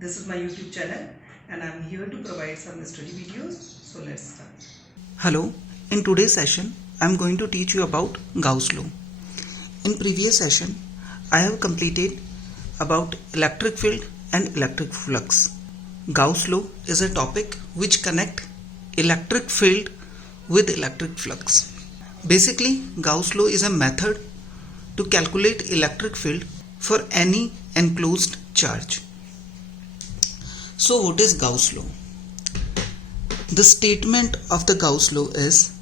This is my YouTube channel and I'm here to provide some study videos. So let's start. Hello, in today's session I'm going to teach you about Gauss law. In previous session I have completed about electric field and electric flux. Gauss law is a topic which connect electric field with electric flux. Basically, Gauss law is a method to calculate electric field for any enclosed charge. So what is Gauss law? The statement of the Gauss law is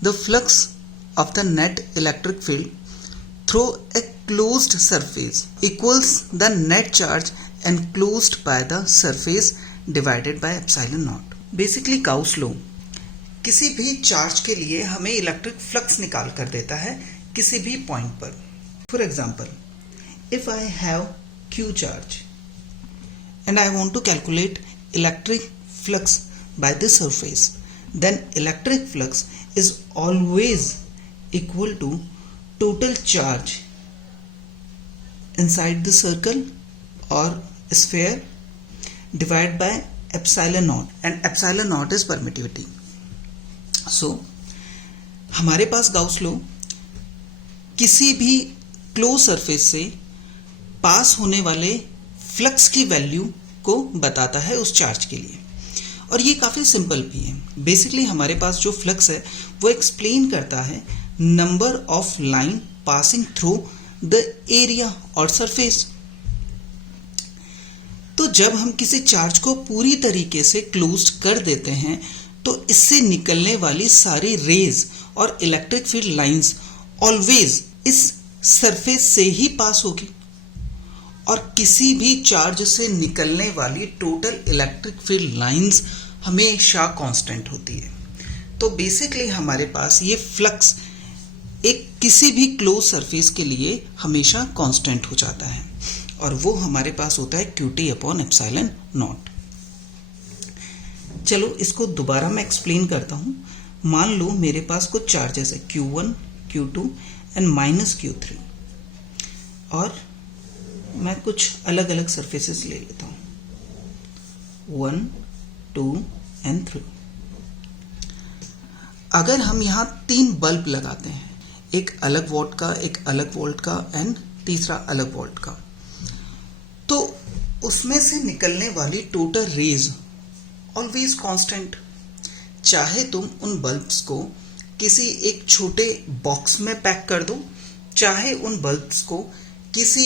the flux of the net electric field through a closed surface equals the net charge enclosed by the surface divided by epsilon naught. Basically Gauss law किसी भी charge के लिए हमें electric flux निकाल कर देता है किसी भी पॉइंट पर. For example, if I have Q charge and I want to calculate electric flux by the surface, then electric flux is always equal to total charge inside the circle or sphere divided by epsilon naught, and epsilon naught is permittivity. So हमारे पास Gauss law किसी भी close surface से पास होने वाले flux की value को बताता है उस चार्ज के लिए, और ये काफ़ी सिंपल भी है. बेसिकली हमारे पास जो फ्लक्स है वो एक्सप्लेन करता है number of line passing through the area और सरफेस. तो जब हम किसी चार्ज को पूरी तरीके से क्लोज कर देते हैं तो इससे निकलने वाली सारी रेज और इलेक्ट्रिक फील्ड लाइंस ऑलवेज इस सरफेस से ही पास होगी, और किसी भी चार्ज से निकलने वाली टोटल इलेक्ट्रिक फील्ड लाइंस हमेशा कांस्टेंट होती है. तो बेसिकली हमारे पास ये फ्लक्स एक किसी भी क्लोज सरफेस के लिए हमेशा कांस्टेंट हो जाता है, और वो हमारे पास होता है QT अपॉन एप्सिलॉन नॉट. चलो इसको दोबारा मैं एक्सप्लेन करता हूँ. मान लो मेरे पास कुछ चार्जेस है Q1, Q2 एंड -Q3, और मैं कुछ अलग अलग सरफेसेस ले लेता हूं 1, 2 एंड 3. अगर हम यहां 3 बल्ब लगाते हैं, एक अलग वोल्ट का, एक अलग वोल्ट का एंड तीसरा अलग वोल्ट का, तो उसमें से निकलने वाली टोटल रेज ऑलवेज कांस्टेंट. चाहे तुम उन बल्ब्स को किसी एक छोटे बॉक्स में पैक कर दो, चाहे उन बल्ब्स को किसी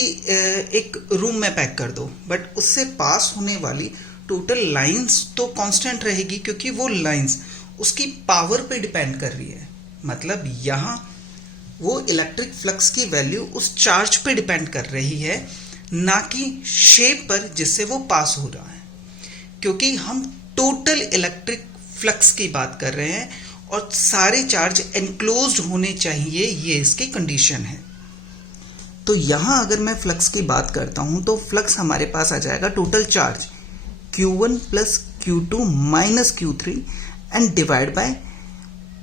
एक रूम में पैक कर दो, बट उससे पास होने वाली टोटल लाइंस तो कांस्टेंट रहेगी, क्योंकि वो लाइंस उसकी पावर पे डिपेंड कर रही है. मतलब यहाँ वो इलेक्ट्रिक फ्लक्स की वैल्यू उस चार्ज पे डिपेंड कर रही है, ना कि शेप पर जिससे वो पास हो रहा है, क्योंकि हम टोटल इलेक्ट्रिक फ्लक्स की बात कर रहे हैं और सारे चार्ज एनक्लोज्ड होने चाहिए, ये इसकी कंडीशन है. तो यहां अगर मैं फ्लक्स की बात करता हूं तो फ्लक्स हमारे पास आ जाएगा total charge Q1 plus Q2 minus Q3 and divide by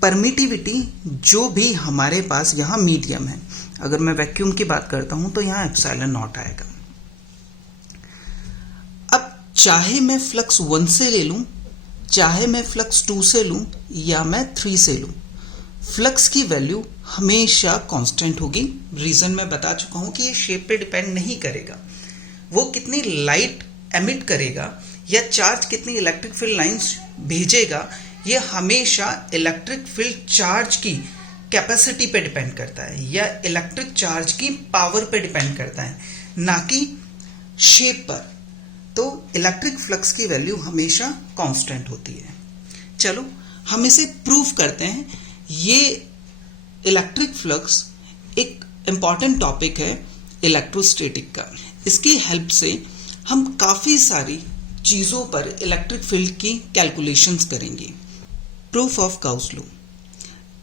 permittivity, जो भी हमारे पास यहां मीडियम है. अगर मैं वैक्यूम की बात करता हूं तो यहां एप्सिलॉन नॉट आएगा. अब चाहे मैं फ्लक्स 1 से ले लूं, चाहे मैं फ्लक्स 2 से लूं या मैं 3 से लूं, फ्लक्स की वैल्यू हमेशा कांस्टेंट होगी. रीजन मैं बता चुका हूं कि ये शेप पे डिपेंड नहीं करेगा, वो कितनी लाइट एमिट करेगा या चार्ज कितनी इलेक्ट्रिक फील्ड लाइंस भेजेगा, ये हमेशा इलेक्ट्रिक फील्ड चार्ज की कैपेसिटी पे डिपेंड करता है या इलेक्ट्रिक चार्ज की पावर पे डिपेंड करता है, ना कि शेप पर. तो इलेक्ट्रिक फ्लक्स की वैल्यू हमेशा कांस्टेंट होती है. चलो हम इसे प्रूव करते हैं. ये इलेक्ट्रिक फ्लक्स एक इम्पॉर्टेंट टॉपिक है इलेक्ट्रोस्टैटिक का. इसकी हेल्प से हम काफ़ी सारी चीज़ों पर इलेक्ट्रिक फील्ड की कैलकुलेशंस करेंगे. Proof of Gauss law.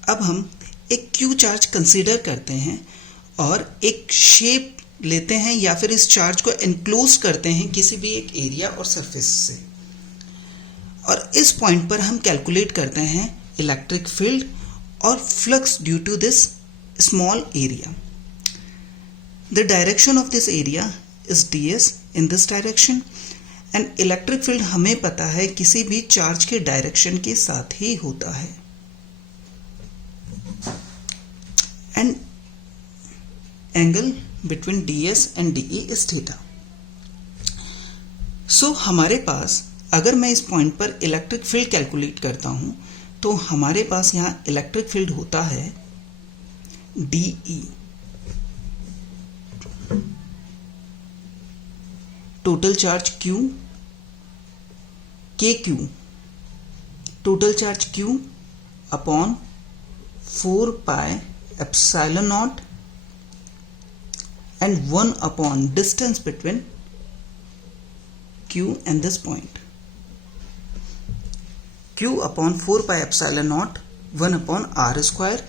अब हम एक Q चार्ज कंसीडर करते हैं और एक शेप लेते हैं या फिर इस चार्ज को एनक्लोज करते हैं किसी भी एक एरिया और सरफेस से, और इस पॉइंट पर हम कैलकुलेट करते हैं इलेक्ट्रिक फील्ड और flux due to this small area. The direction of this area is ds in this direction, and electric field हमें पता है किसी भी चार्ज के डायरेक्शन के साथ ही होता है। And angle between ds and dE is theta. So हमारे पास अगर मैं इस पॉइंट पर इलेक्ट्रिक फील्ड कैलकुलेट करता हूं तो हमारे पास यहां इलेक्ट्रिक फील्ड होता है dE। Total charge Q, KQ, total charge Q upon 4 pi epsilon not and 1 upon distance between Q and this point. Q upon 4 pi epsilon naught 1 upon r square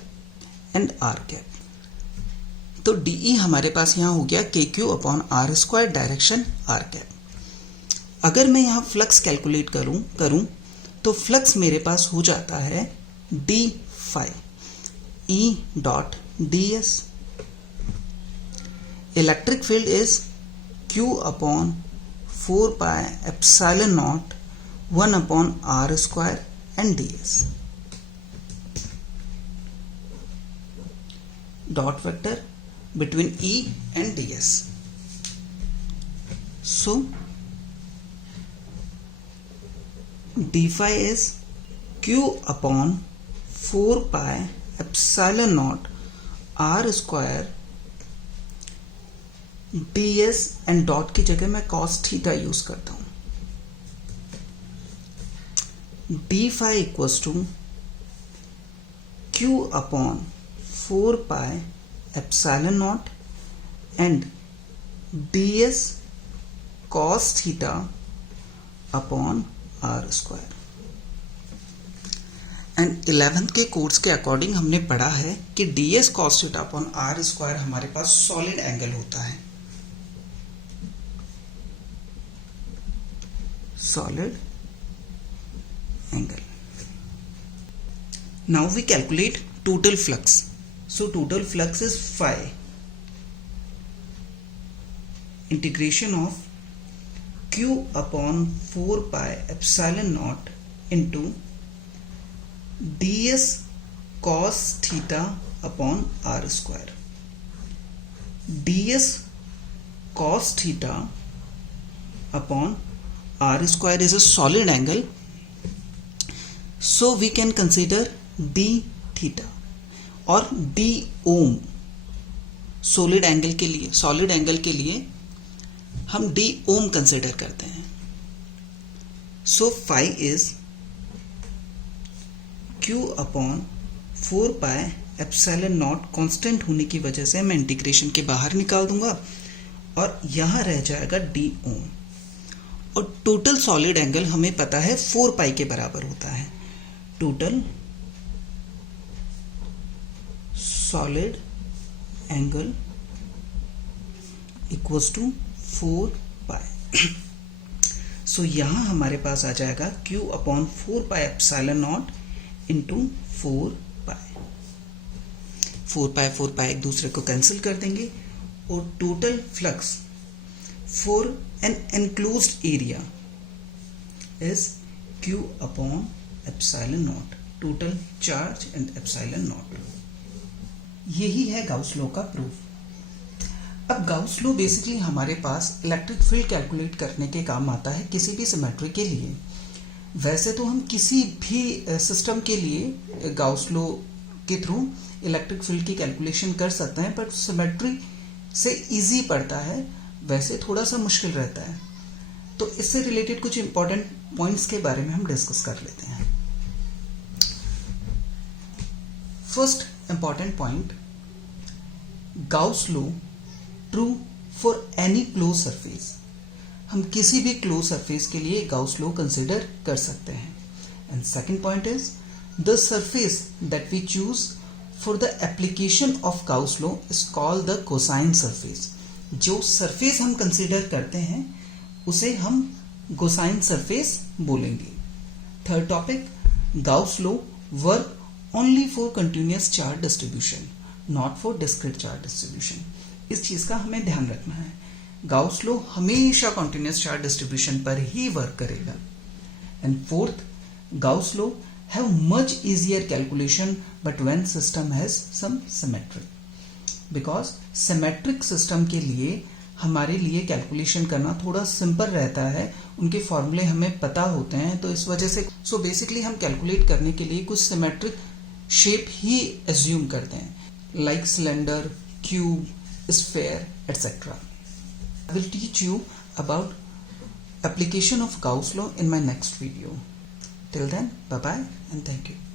and r cap. तो DE हमारे पास यहाँ हो गया KQ upon r square direction r cap। अगर मैं यहाँ flux calculate करूँ तो फ्लक्स मेरे पास हो जाता है d phi E dot ds। Electric field is Q upon 4 pi epsilon naught 1 upon r square and ds. Dot vector between E and ds. So d phi is Q upon 4 pi epsilon naught r square ds and dot की जगह मैं cos theta use करता हूं। d phi equals to Q upon 4 pi epsilon not and ds cos theta upon r square. And 11th के course के according हमने पढ़ा है कि ds cos theta upon r square हमारे पास सॉलिड एंगल होता है। Solid angle. Now we calculate total flux. So total flux is phi integration of Q upon 4 pi epsilon naught into ds cos theta upon r square। ds cos theta upon r square is a solid angle, so we can consider d theta और d ohm। Solid angle के लिए हम d ohm consider करते हैं। सो phi is Q upon 4 pi epsilon not. Constant होने की वजह से मैं इंटीग्रेशन के बाहर निकाल दूंगा और यहां रह जाएगा d ohm। और टोटल सॉलिड एंगल हमें पता है 4 पाई के बराबर होता है। Total solid angle equals to 4 pi. So यहां हमारे पास आ जाएगा Q upon 4 pi epsilon not into 4 pi. 4 pi एक दूसरे को कैंसिल कर देंगे और total flux for an enclosed area is Q upon epsilon naught, total charge and epsilon naught। यही है गाउस लॉ का प्रूफ। अब गाउस लॉ बेसिकली हमारे पास इलेक्ट्रिक फील्ड कैलकुलेट करने के काम आता है किसी भी सिमेट्री के लिए। वैसे तो हम किसी भी सिस्टम के लिए गाउस लॉ के थ्रू इलेक्ट्रिक फील्ड की कैलकुलेशन कर सकते हैं, बट सिमेट्री से इजी पड़ता है, वैसे थोड़ा सा मुश्किल रहता है। तो इससे रिलेटेड कुछ इंपॉर्टेंट पॉइंट्स के बारे में हम डिस्कस कर लेते हैं। First important point, Gauss law true for any close surface. हम किसी भी क्लोज सरफेस के लिए गाउस लॉ कंसिडर कर सकते हैं। And second point is the surface that we choose for the application of Gauss law is called the Gaussian surface. जो surface हम कंसीडर करते हैं उसे हम कोसाइन सरफेस बोलेंगे। Third topic, Gauss law work only for continuous charge distribution, not for discrete charge distribution. इस चीज का हमें ध्यान रखना है। गाउस लॉ हमेशा कॉन्टिन्यूस चार्ज डिस्ट्रीब्यूशन पर ही वर्क करेगा. And fourth, Gauss law have much easier calculation but when system has some symmetry, because symmetric system के लिए हमारे लिए कैलकुलेशन करना थोड़ा सिंपल रहता है, उनके फॉर्मूले हमें पता होते हैं, तो इस वजह से सो बेसिकली हम कैलकुलेट करने के लिए कुछ सिमेट्रिक शेप ही एज्यूम करते हैं, like cylinder, cube, sphere etcetera. I will teach you about application of Gauss law in my next video. Till then, bye bye and thank you.